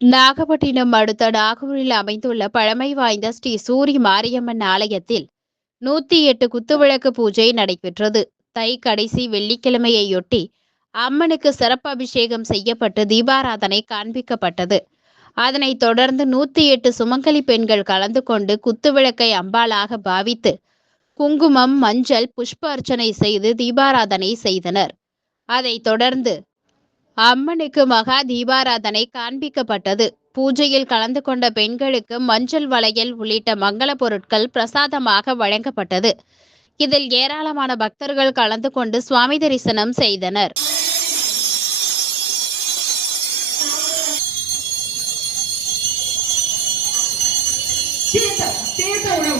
நாகப்பட்டினம் அடுத்த நாகூரில் அமைந்துள்ள பழமை வாய்ந்த ஸ்ரீ சூரி மாரியம்மன் ஆலயத்தில் நூத்தி எட்டு குத்துவிளக்கு பூஜை நடைபெற்றது. தை கடைசி வெள்ளிக்கிழமையையொட்டி அம்மனுக்கு சிறப்பு அபிஷேகம் செய்யப்பட்டு தீபாராதனை காண்பிக்கப்பட்டது. அதனைத் தொடர்ந்து நூத்தி எட்டு சுமங்கலி பெண்கள் கலந்து கொண்டு குத்துவிளக்கை அம்பாளாக பாவித்து குங்குமம் மஞ்சள் புஷ்ப அர்ச்சனை செய்து தீபாராதனை செய்தனர். அதைத் தொடர்ந்து அம்மனுக்கு மகா தீபாராதனை காண்பிக்கப்பட்டது. பூஜையில் கலந்து கொண்ட பெண்களுக்கு மஞ்சள் வளையல் உள்ளிட்ட மங்கள பொருட்கள் பிரசாதமாக வழங்கப்பட்டது. இதில் ஏராளமான பக்தர்கள் கலந்து கொண்டு சுவாமி தரிசனம் செய்தனர். தீர்த்த தீர்த்த உணவு.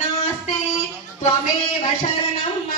నమస్తే త్వమేవ శరణం